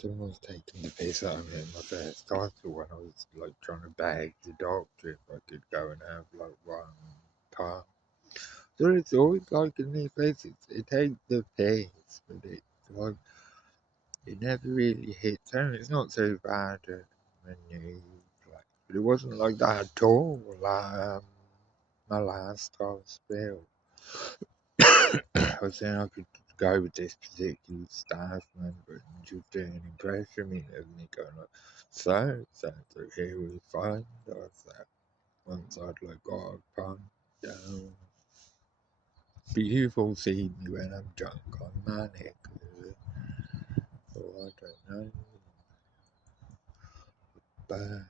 Someone was taking the piss out of me in my first title when I was like trying to beg the doctor if I could go and have like one part. So it's always like in these places, it takes the piss, but it's like it never really hits home. It's not so bad when you like, but it wasn't like that at all. Like my last hospital, I was saying I could go with this particular staff member, and she was doing an impression of me, and me going like, so here we find ourselves. Once I'd like got a pump down. Beautiful see me when I'm drunk on manic. Oh, I don't know. But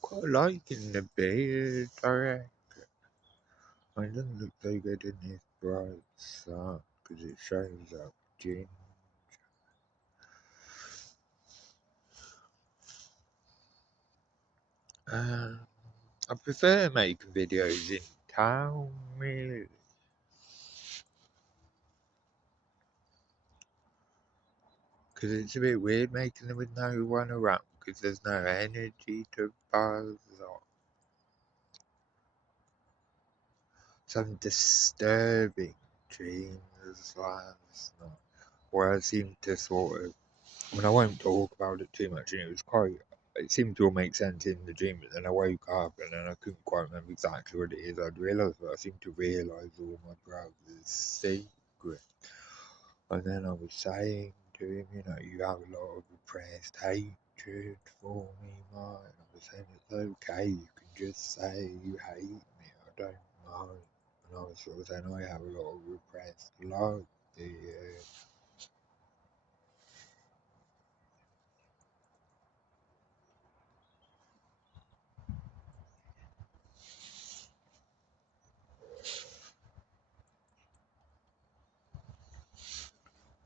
quite liking the beard director. It doesn't look so good in this bright sun because it shows up gin. I prefer making videos in town, really. Because it's a bit weird making them with no one around because there's no energy to buzz or some disturbing dreams last night where I seemed to sort of, I mean, I won't talk about it too much, and it seemed to all make sense in the dream, but then I woke up and then I couldn't quite remember exactly what it is I'd realised, but I seemed to realise all my brother's secrets. And then I was saying to him, you have a lot of repressed hatred for me, mate. I was saying it's okay, you can just say you hate me, I don't mind. And I was sort of saying I have a lot of repressed love for you.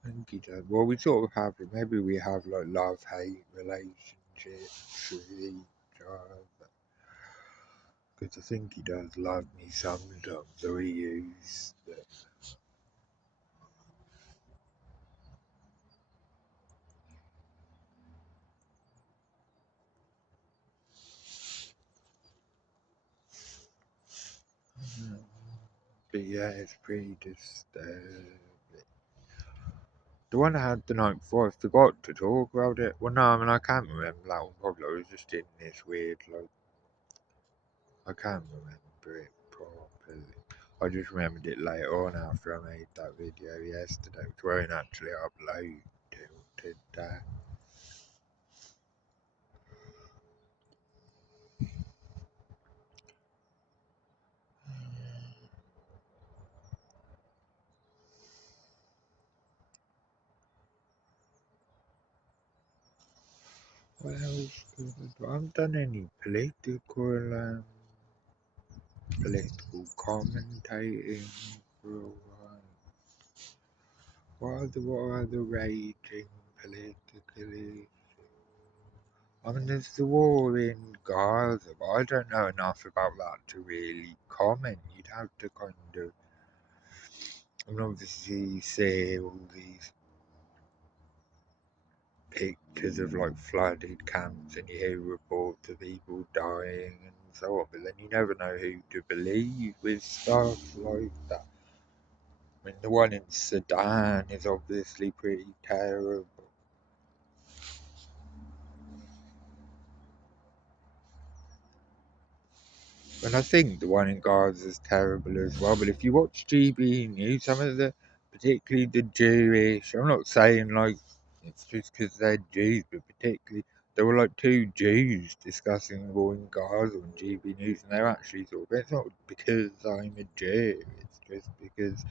And he does. Well, we sort of have, maybe we have like love-hate relationships with each other. Because I think he does love me sometimes, so he used it. But yeah, it's pretty disturbing. The one I had the night before, I forgot to talk about it. Well, no, I mean, I can't remember that one probably. I was just in this weird, like, I can't remember it properly. I just remembered it later on after I made that video yesterday, which won't actually upload till today. What else could I do? I haven't done any political commentating for a while. What are the raging politically? I mean, there's the war in Gaza, but I don't know enough about that to really comment. You'd have to kind of, I mean, obviously you see all these pictures of like flooded camps and you hear reports of people dying and so on, but then you never know who to believe with stuff like that. I mean, the one in Sudan is obviously pretty terrible. And I think the one in Gaza is terrible as well. But if you watch GB News, some of the, particularly the Jewish, I'm not saying like it's just because they're Jews, but particularly there were like two Jews discussing the war in Gaza on GB News, and they're actually sort of, it's not because I'm a Jew, it's just because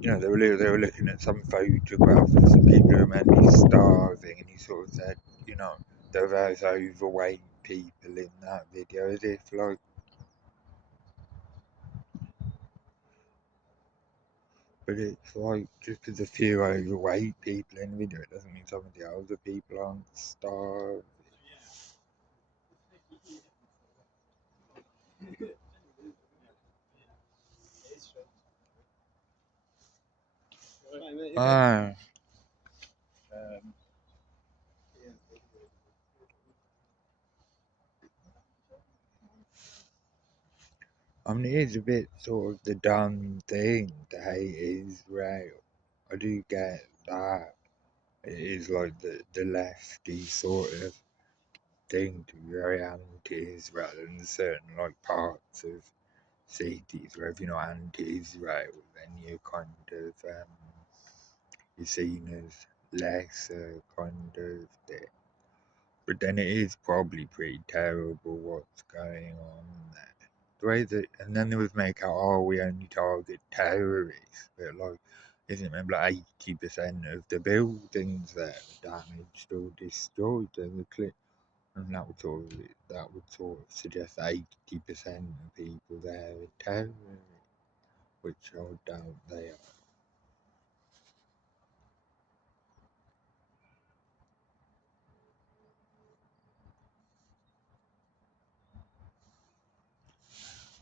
they were looking at some photographs of some people who are meant to be starving, and he sort of said, there were those overweight people in that video, as if like But it's like just because a few overweight people in the video, it doesn't mean some of the other people aren't starved. Ah, I mean, it is a bit sort of the dumb thing to hate Israel. I do get that. It is like the lefty sort of thing to be very anti-Israel in certain like parts of cities where if you're not anti-Israel, then you're kind of you're seen as lesser kind of thing. But then it is probably pretty terrible what's going on there. The way that, and then there was make out, oh, we only target terrorists, but like, isn't it like 80% of the buildings there are damaged or destroyed? And that would sort of suggest 80% of people there are terrorists, which I doubt they are.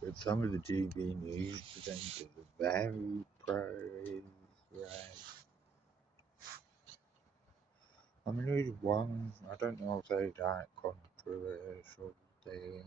But some of the GB News presenters are very pro-Israel. I mean, there's one, I don't know if they that controversial thing.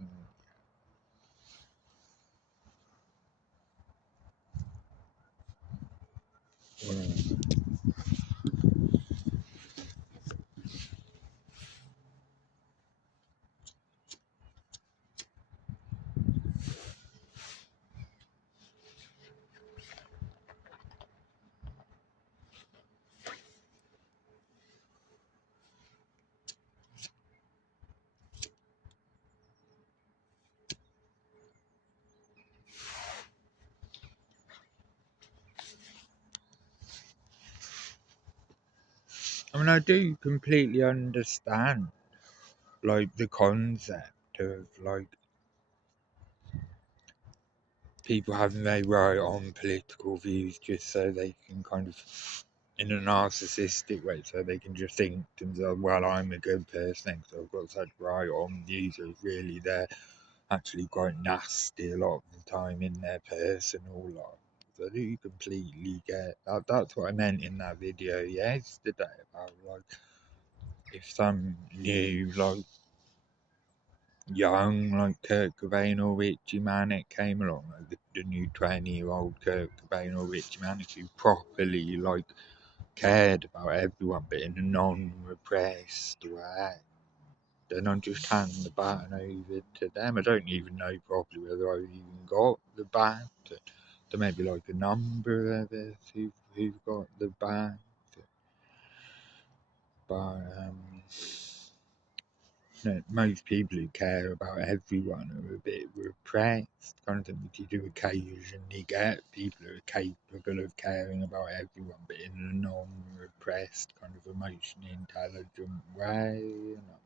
I mean, I do completely understand, like, the concept of, like, people having their right on political views just so they can kind of, in a narcissistic way, so they can just think to themselves, well, I'm a good person because I've got such right on views. Are really they're actually quite nasty a lot of the time in their personal life. I do completely get that. That's what I meant in that video yesterday about like if some new like young like Kurt Cobain or Richie Mannix came along, like the new 20-year-old Kurt Cobain or Richie Mannix who properly like cared about everyone but in a non-repressed way. Then I just hand the baton over to them. I don't even know properly whether I've even got the baton. There may be like a number of us who've got the baton. But most people who care about everyone are a bit repressed, kind of thing. But you do occasionally get people who are capable of caring about everyone, but in a non-repressed, kind of emotionally intelligent way. You know?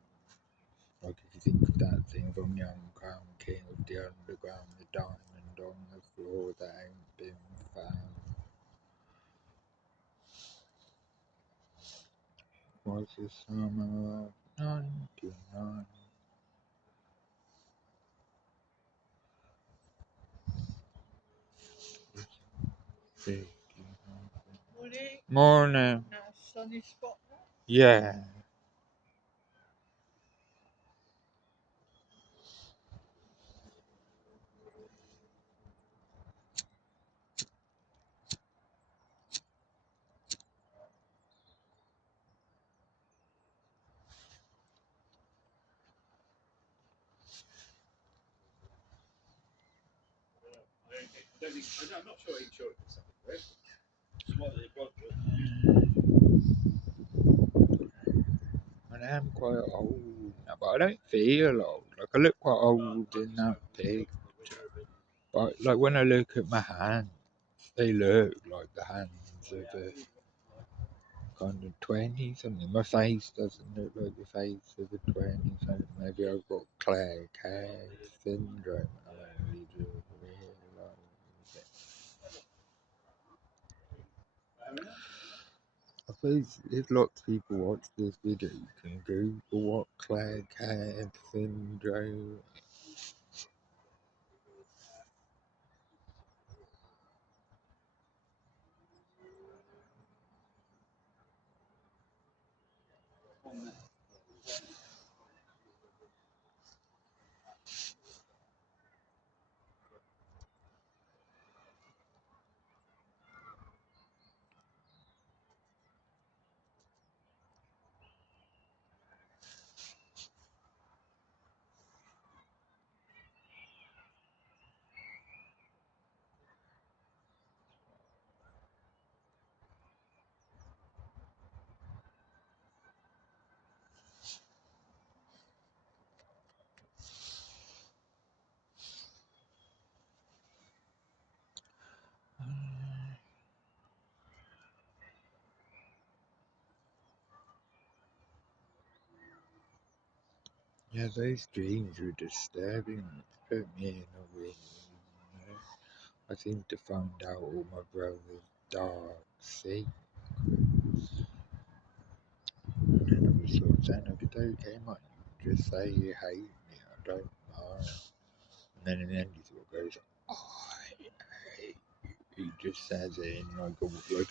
Like if you think of that thing from Young Crown King of the Underground, the diamond on the floor that ain't been found. Was the summer of '99? Morning. Yeah. I am quite old now, but I don't feel old. Like I look quite old in that picture. But like when I look at my hands, they look like the hands of a kind of 20 something. My face doesn't look like the face of a 20 something. Maybe I've got Claire Cage syndrome and I don't really realise it. suppose if lots of people watch this video, you can Google what Claggett syndrome. Yeah, those dreams were disturbing. It put me in a way. I seem to find out all my brother's dark secrets. And then I was sort of saying, if it's okay, mate, just say you hate me, I don't mind. And then in the end, he sort of goes, I hate you. He just says it in like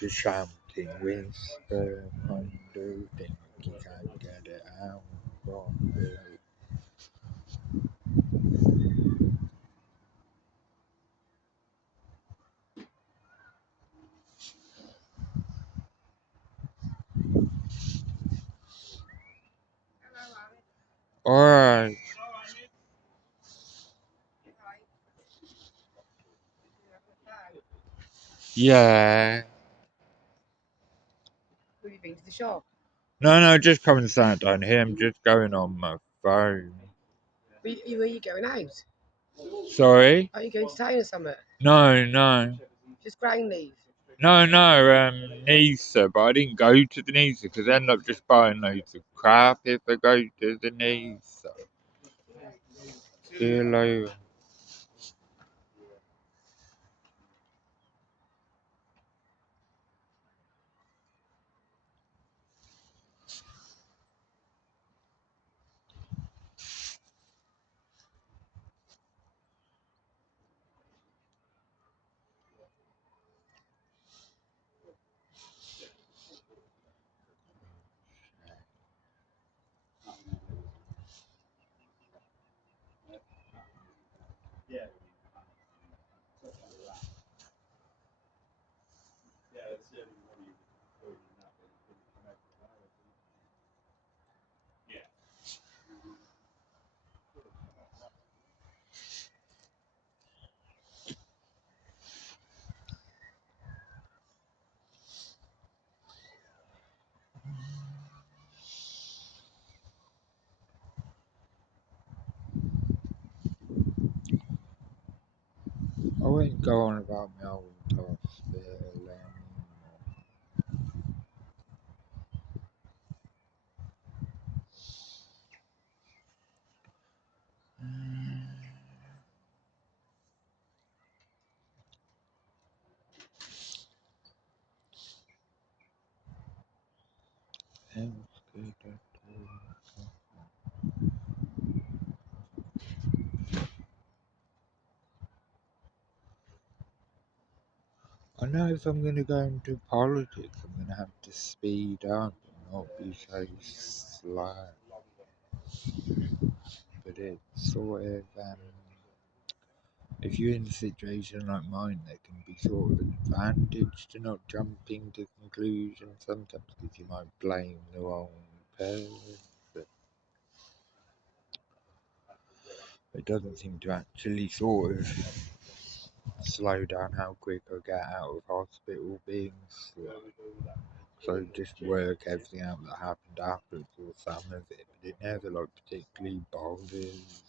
a shouting whisper kind of thing, like he can't get it out properly. Alright, yeah. Have you been to the shop? No, just come and stand down here. I'm just going on my phone. Where are you going out? Sorry? Are you going to town or something? No. Just ground leave. No, Nisa, but I didn't go to the Nisa because I ended up just buying loads of crap if I go to the Nisa. See you later. I won't go on about my old hospital anymore. I know if I'm going to go into politics, I'm going to have to speed up and not be so slow. But it's sort of, if you're in a situation like mine, there can be sort of an advantage to not jumping to conclusions sometimes because you might blame the wrong person. But it doesn't seem to actually sort of slow down how quick I get out of hospital being slow. So just work everything out that happened afterwards or some of it, but it never like particularly bothers.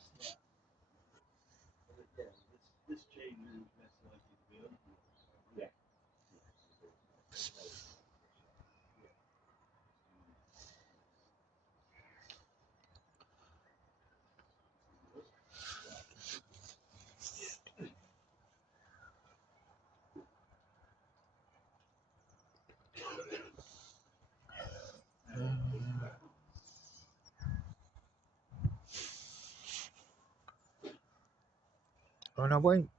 And I won't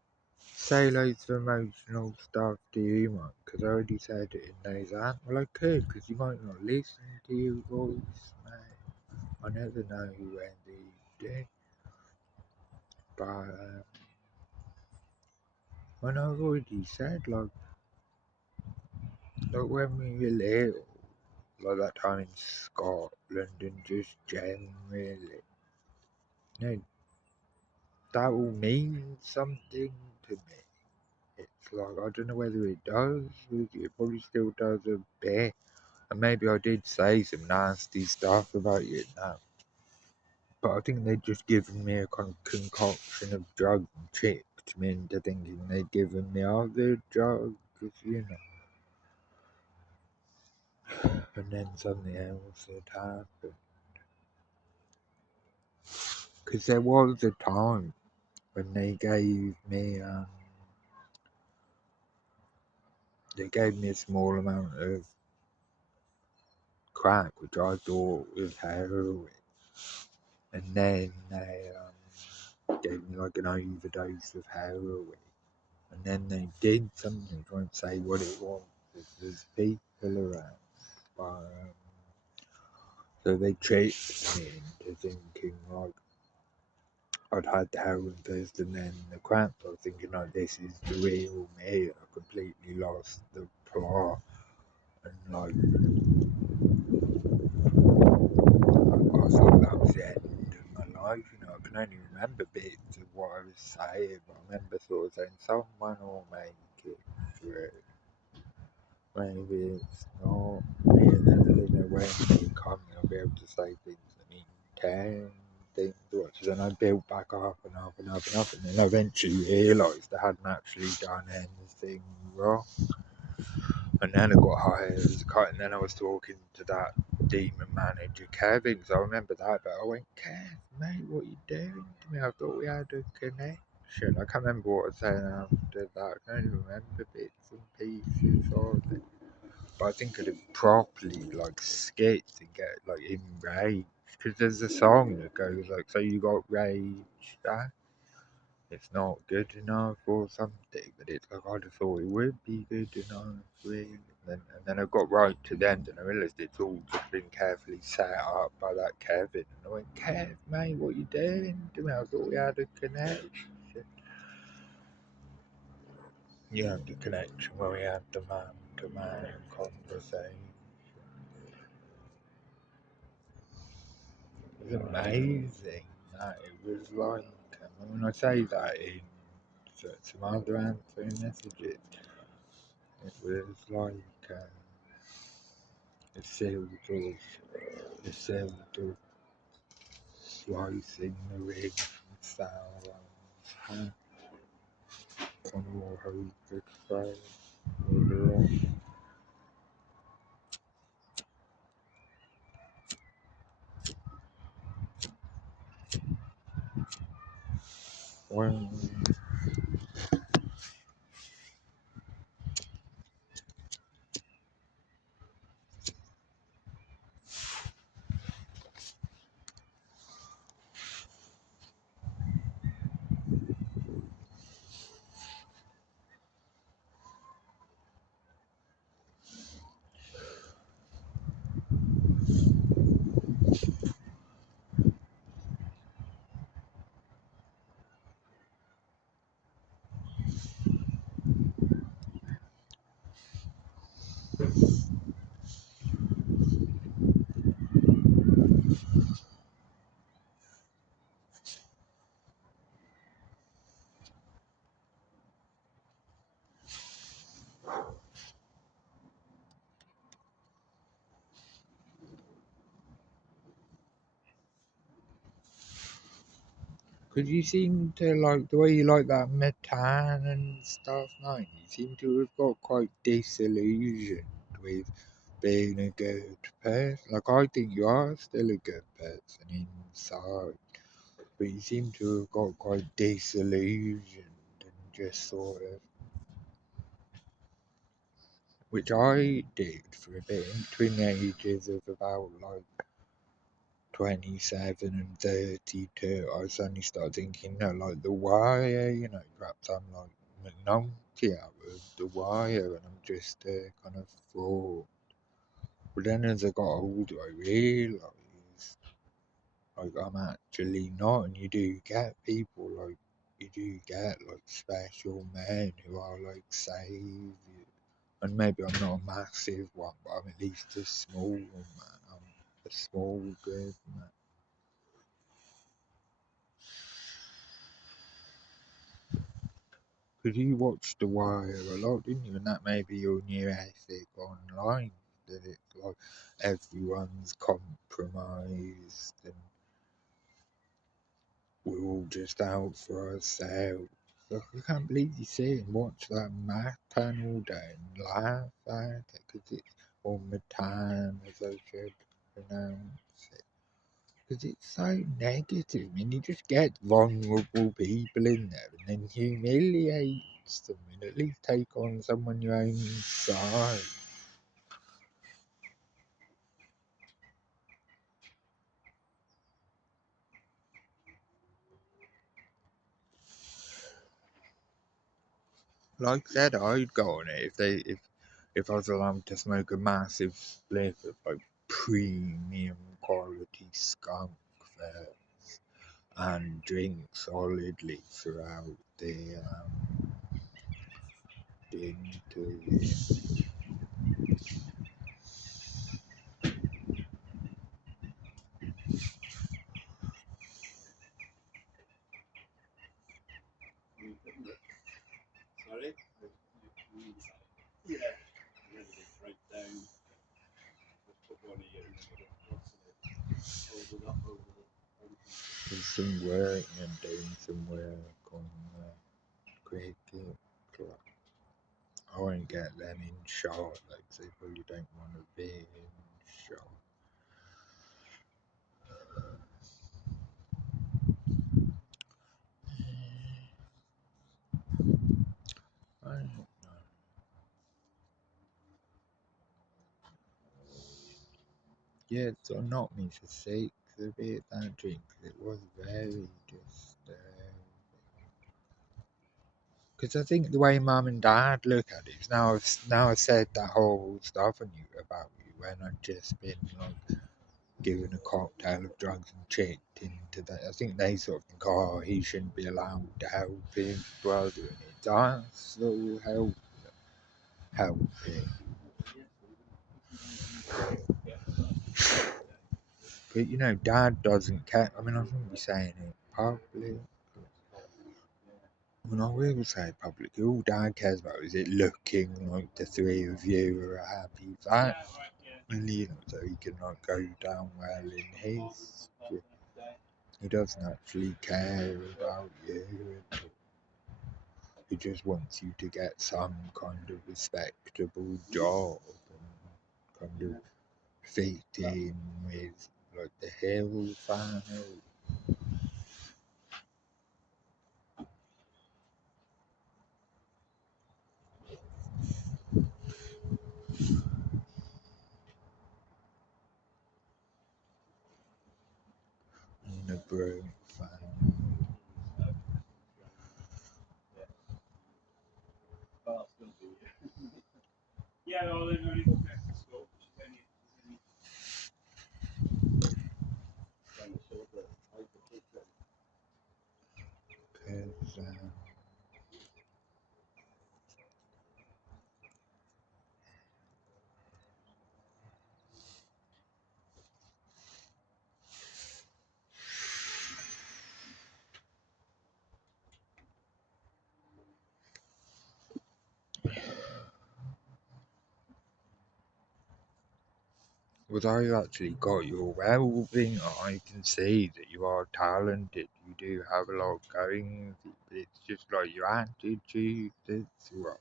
say loads of emotional stuff to you, Mike, because I already said it in those ant. Well, I could, because you might not listen to your voice, mate. I never know whether you do. But, when I've already said, like when we were little, like that time in Scotland and just generally, you know, that all means something to me. It's like, I don't know whether it does, it probably still does a bit. And maybe I did say some nasty stuff about you now. But I think they'd just given me a kind of concoction of drugs and tricked me into thinking they'd given me other drugs, you know. And then something else had happened. Because there was a time when they gave me a small amount of crack, which I thought was heroin. And then they gave me like an overdose of heroin. And then they did something, I won't say what it was, because there's people around. But, so they tricked me into thinking like I'd had the heroin first and then the crack. I was thinking like this is the real me. I completely lost the plot. And like I thought that was the end of my life, you know. I can only remember bits of what I was saying, but I remember sort of saying someone will make it through. Maybe it's not me, and then when they come, I'll be able to say things that mean 10 things, so then I built back up and up and up and up, and then eventually realised I hadn't actually done anything wrong. And then I got hired as a kite, and then I was talking to that demon manager, Kevin, because I remember that, but I went, Kev, mate, what are you doing to me? I thought we had a connection. I can't remember what I was saying after that. I can only remember bits and pieces of it. But I think I'd have properly like skit and get like enraged, because there's a song that goes like, so you got rage, that it's not good enough or something, but it's like I'd have thought it would be good enough, really. And then I got right to the end and I realised it's all just been carefully set up by that Kevin. And I went, Kev, mate, what you doing to me? I thought we had a connection. Yeah, the connection where we had the man-to-man conversation. It was amazing. That it was like, when I say that in some other answering messages, it was like a silver slicing the ring from Sauron's hand on all horrific fire. When because you seem to like the way you like that metan and stuff, man. You seem to have got quite disillusioned with being a good person. Like, I think you are still a good person inside, but you seem to have got quite disillusioned and just sort of, which I did for a bit in between the ages of about like 27 and 32, I suddenly started thinking, like The Wire, perhaps I'm like McNulty out of The Wire and I'm just kind of fraud. But then as I got older, I realised, like, I'm actually not, and you do get people, like, you do get, like, special men who are, like, saviours. And maybe I'm not a massive one, but I'm at least a small one, man. I'm a small good man. Because you watched The Wire a lot, didn't you? And that may be your new ethic online, that it's like everyone's compromised and we're all just out for ourselves. Like, I can't believe you sit and watch that Matan all day and laugh at it, because it's, or Matan as I should pronounce it. Because it's so negative. I mean, you just get vulnerable people in there and then humiliates them and at least take on someone your own size. Like I said, I'd go on it if I was allowed to smoke a massive spliff of like premium quality skunk furs and drink solidly throughout the interview. There's some work and doing some work on cricket club. I won't get them in shot, like they probably don't want to be in shot. I don't know. Yeah, so knocked me for 6 a bit that drink. It was very just. Because I think the way mum and dad look at it is now I've said that whole stuff on you about you when I've just been like given a cocktail of drugs and checked into that. I think they sort of think, oh, he shouldn't be allowed to help his brother, and it does so help him. But dad doesn't care. I mean, I shouldn't be saying it public. I mean, I will say it publicly. All dad cares about is it looking like the three of you are a happy family, so he can like go down well in his. He doesn't actually care about you. He just wants you to get some kind of respectable job and kind of fit in with like the Hill family. And the Broom family. Cause, although you actually got your well-being, I can see that you are talented. You do have a lot going, but it's just like your attitude that's wrong.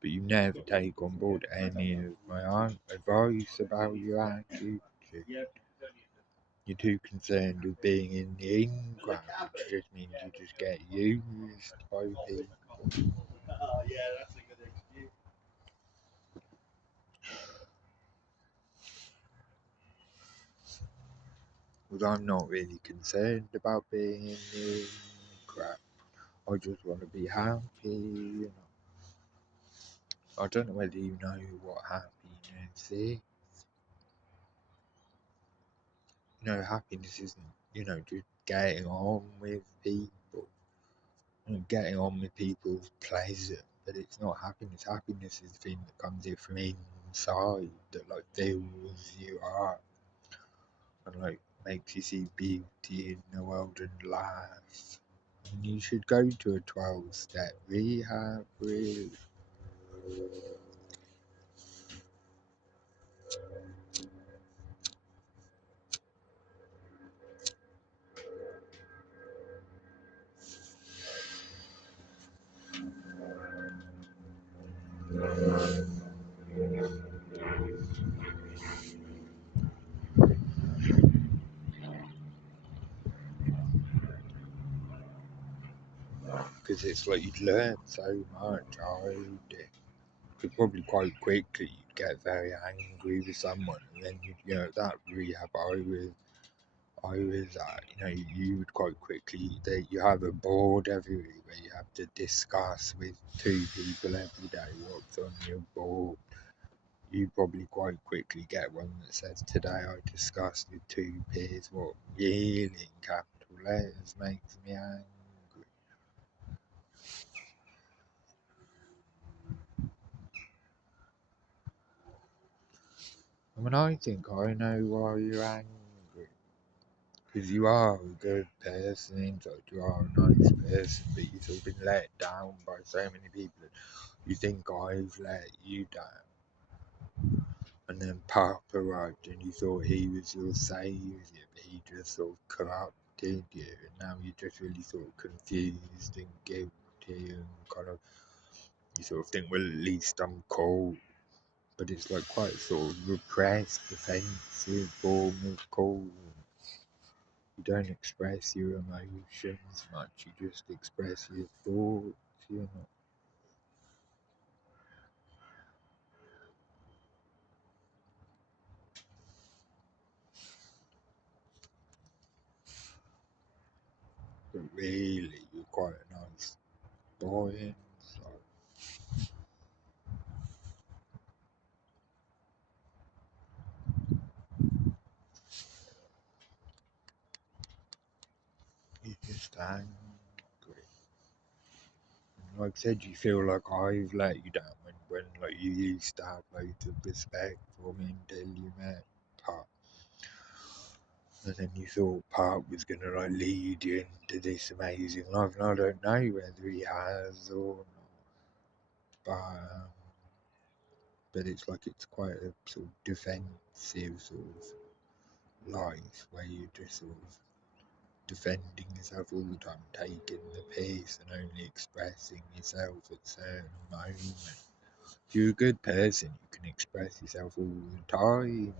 But you never take on board any of my advice about your attitude. You're too concerned with being in the in-crowd, which just means you just get used by people. Because I'm not really concerned about being in crap. I just want to be happy. I don't know whether you know what happiness is. Happiness isn't, just getting on with people. Getting on with people's pleasure. But it's not happiness. Happiness is the thing that comes in from inside that fills you up and makes you see beauty in the world and laugh. And you should go to a 12-step rehab, really. Because it's you'd learn so much. I did. Because probably quite quickly you'd get very angry with someone, and then that rehab I was at, you would quite quickly that you have a board every week where you have to discuss with two people every day what's on your board. You probably quite quickly get one that says, "Today I discussed with two peers what really in capital letters makes me angry." I think I know why you're angry. Because you are a good person inside, you are a nice person, but you've sort of been let down by so many people. You think I've let you down. And then Papa arrived and you thought he was your saviour, but he just sort of corrupted you. And now you're just really sort of confused and guilty and you sort of think, well, at least I'm cool. But it's quite a sort of repressed, defensive form of cool. You don't express your emotions much, you just express your thoughts. But really, you're quite a nice boy inside. You're just angry. And like I said, you feel like I've let you down when you used to have loads of respect for me until you met Pop. And then you thought Pop was gonna lead you into this amazing life, and I don't know whether he has or not. But it's quite a sort of defensive sort of life where you're just sort of defending yourself all the time, taking the piss and only expressing yourself at certain moments. If you're a good person, you can express yourself all the time.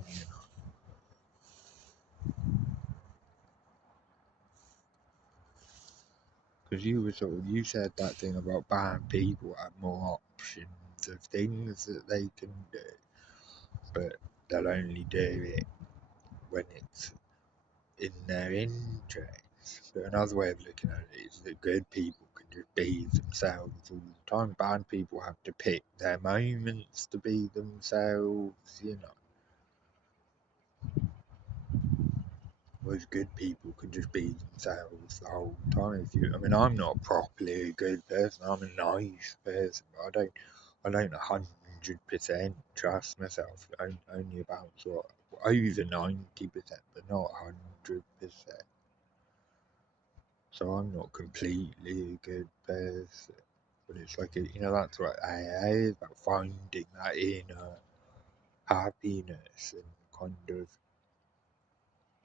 Because you said that thing about bad people have more options of things that they can do, but they'll only do it when it's in their interest. But another way of looking at it is that good people can just be themselves all the time. Bad people have to pick their moments to be themselves. Whereas good people can just be themselves the whole time. I'm not properly a good person. I'm a nice person, but I don't 100% trust myself. Only about over 90%, but not 100%. So I'm not completely a good person. But it's that's what AA is about, finding that inner happiness and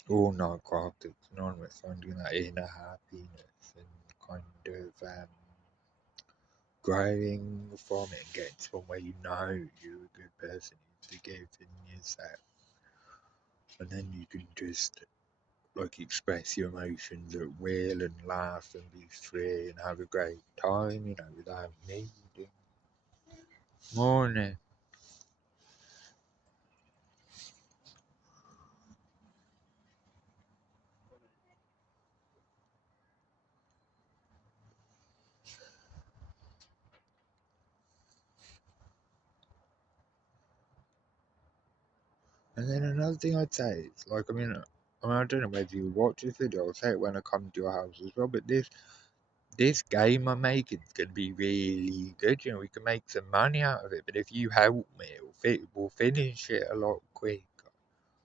or Narcotics Anonymous, finding that inner happiness and growing from it and getting to one where you know you're a good person, you forgive in yourself. And then you can just express your emotions at will and laugh and be free and have a great time, without needing. Morning. And then another thing I'd say is, like, I don't know whether you watch this video, I'll say it when I come to your house as well, but this game I'm making is going to be really good. You know, we can make some money out of it, but if you help me, we'll finish it a lot quicker.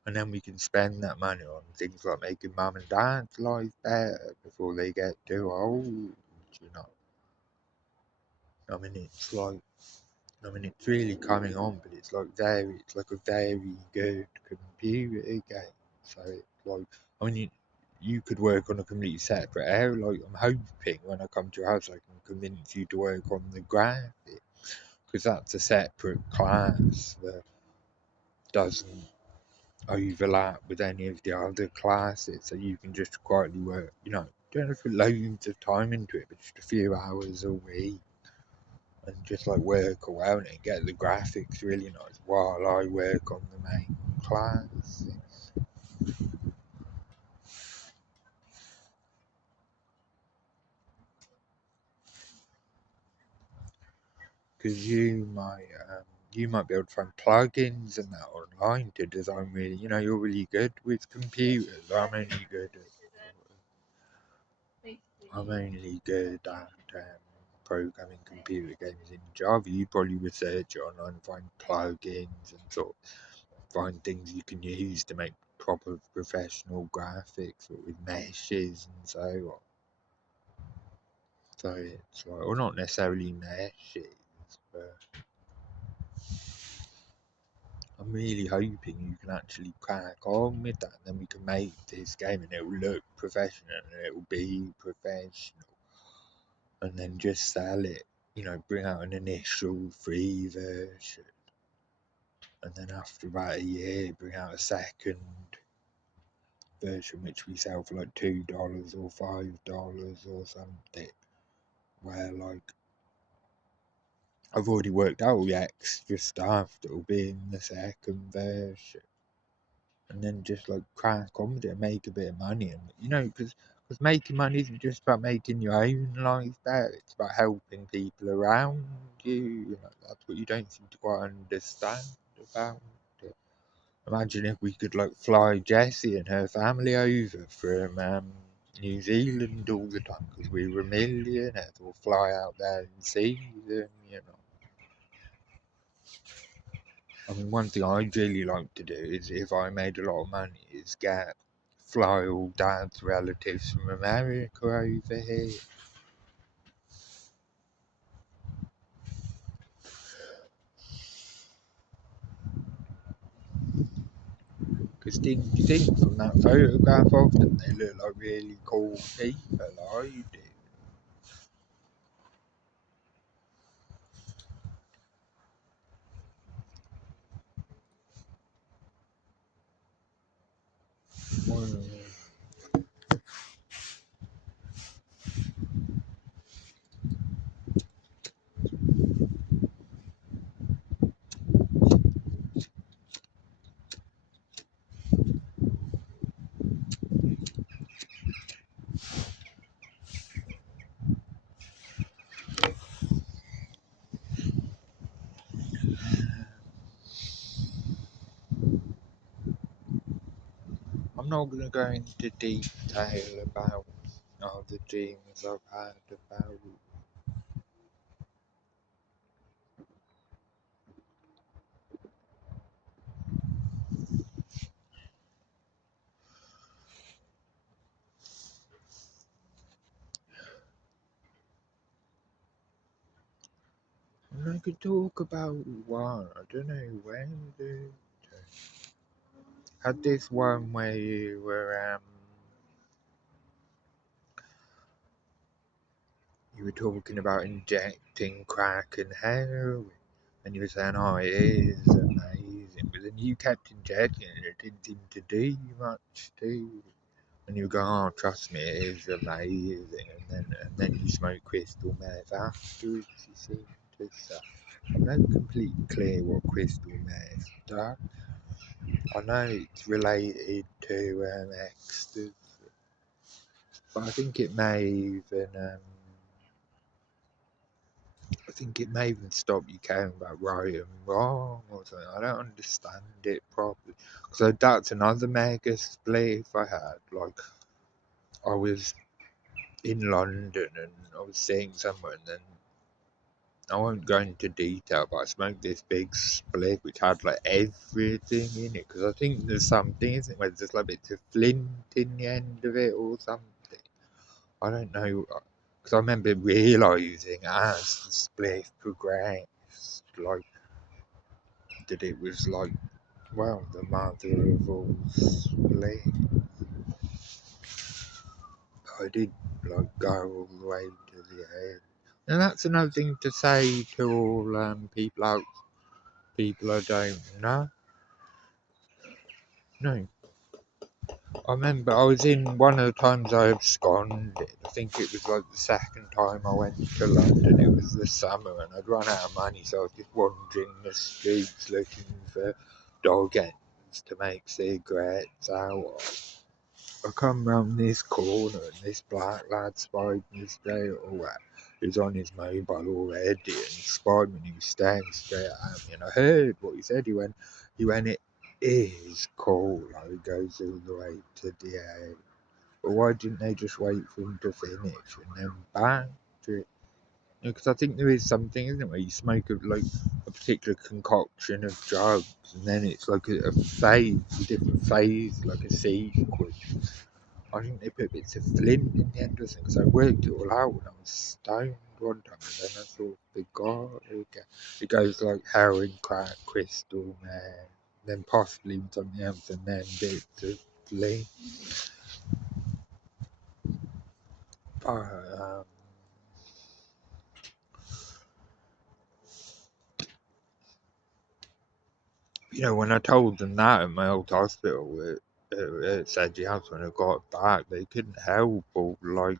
And then we can spend that money on things like making mum and dad's life better before they get too old, you know. It's really coming on, but it's like a very good computer game. So it's like, you could work on a completely separate area. Like, I'm hoping when I come to your house, I can convince you to work on the graphics, because that's a separate class that doesn't overlap with any of the other classes. So you can just quietly work, don't have to put loads of time into it, but just a few hours a week. And just like work around it and get the graphics really nice while I work on the main class. Because you might be able to find plugins and that online to design really. You're really good with computers. I'm only good at programming computer games in Java. You probably research it online and find plugins and sort of find things you can use to make proper professional graphics with meshes and so on. So it's like, well, not necessarily meshes, but I'm really hoping you can actually crack on with that. And then we can make this game and it will look professional and it will be professional. And then just sell it, bring out an initial free version. And then after about a year, bring out a second version which we sell for like $2 or $5 or something. Where like I've already worked out all the extra stuff that will be in the second version, and then just like crack on with it and make a bit of money. And because making money isn't just about making your own life better; it's about helping people around you. That's what you don't seem to quite understand about it. Imagine if we could like fly Jessie and her family over from New Zealand all the time because we were millionaires. We'll fly out there and see them. One thing I'd really like to do is, if I made a lot of money, is fly all dad's relatives from America over here. Because do you think from that photograph of them, they look like really cool people? I do. Well, I'm not going to go into detail about all the dreams I've had about. I could talk about one. I don't know when. Had this one where you were talking about injecting crack and heroin, and you were saying, "Oh, it is amazing," but then you kept injecting it, and it didn't seem to do much to you. And you go, "Oh, trust me, it is amazing," and then you smoke crystal meth afterwards. You seem to say. I'm not completely clear what crystal meth does. I know it's related to ecstasy, but I think it may even think it may even stop you caring about right and wrong or something. I don't understand it properly. So that's another mega split I had. Like, I was in London and I was staying somewhere, and then I won't go into detail, but I smoked this big spliff which had like everything in it. Because I think there's something, isn't it, where there's like bits of flint in the end of it or something. I don't know. Because I remember realising as the spliff progressed, like, that it was like, well, the mother of all split. I did like go all the way to the end. And that's another thing to say to all people I don't know. No, I remember I was in one of the times I absconded. I think it was like the second time I went to London. It was the summer and I'd run out of money, so I was just wandering the streets looking for dog ends to make cigarettes out of. I come round this corner and this black lad spied me straight away. He was on his mobile already and he spied me and he was staring straight at me, and I heard what he said. He went, it is cool. Like, it goes all the way to the end. But why didn't they just wait for him to finish and then bang to it? Because I think there is something, isn't it, where you smoke like a particular concoction of drugs, and then it's like a phase, a different phase, like a sequence. I think they put bits of flint in the end of it, because I worked it all out when I was stoned one time, and then I thought, big God, it goes like heroin, crack, crystal, man, then possibly something else, and then bits of flint. But, when I told them that at my old hospital at Sedgley House when I got back, they couldn't help but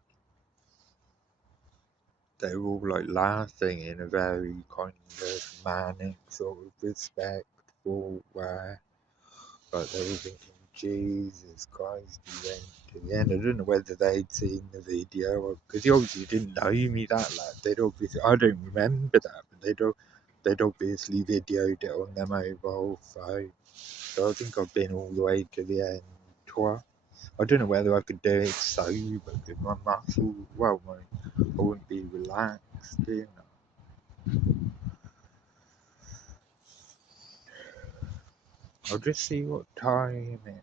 they were all like laughing in a very kind of manic sort of respectful way. Like they were thinking, Jesus Christ, he went to the end. I don't know whether they'd seen the video, because he obviously didn't know me, that lad. I don't remember that, but they'd obviously videoed it on their mobile phone. So I think I've been all the way to the end twice. I don't know whether I could do it sober, because my muscle, I wouldn't be relaxed, I'll just see what time it